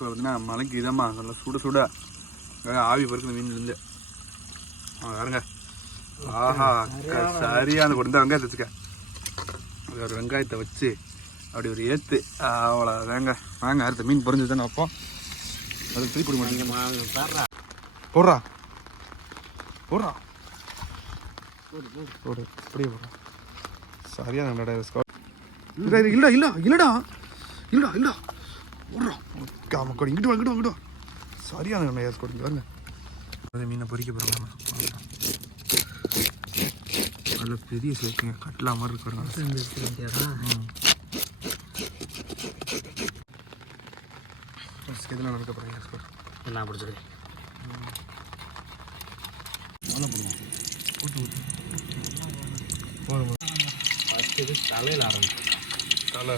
பார்த்தீங்கன்னா மலைக்கு இதமாக நல்லா சுட சுட ஆவி பறக்குது மீன்லேருந்து பாருங்க. ஆஹா சரியான கொடுத்தா வெங்காயத்தை வச்சுக்க. ஒரு வெங்காயத்தை வச்சு அப்படி ஒரு ஏற்று அவ்வளோ வாங்க அடுத்த மீன் பொறிஞ்சு தானே வைப்போம். அது திருப்பி மாட்டேங்க. போடுறா போடுறா போடு அப்படியே போடுறா. சரியான இல்லடா இல்லடா இல்லடா இல்லடா இல்லடா போடுறா. இங்கிட்டு வா சரியான கொடுங்க வாங்க. அது மீனை பொறிக்க போகிறாங்க. நல்ல பெரிய சேர்க்குங்க கட்டலா மாதிரி இருக்கு. இதெல்லாம் நடக்க போகிறேன். என்ன பிடிச்சிருக்கு போட்டு தலையில் ஆரம்பிச்சு தலை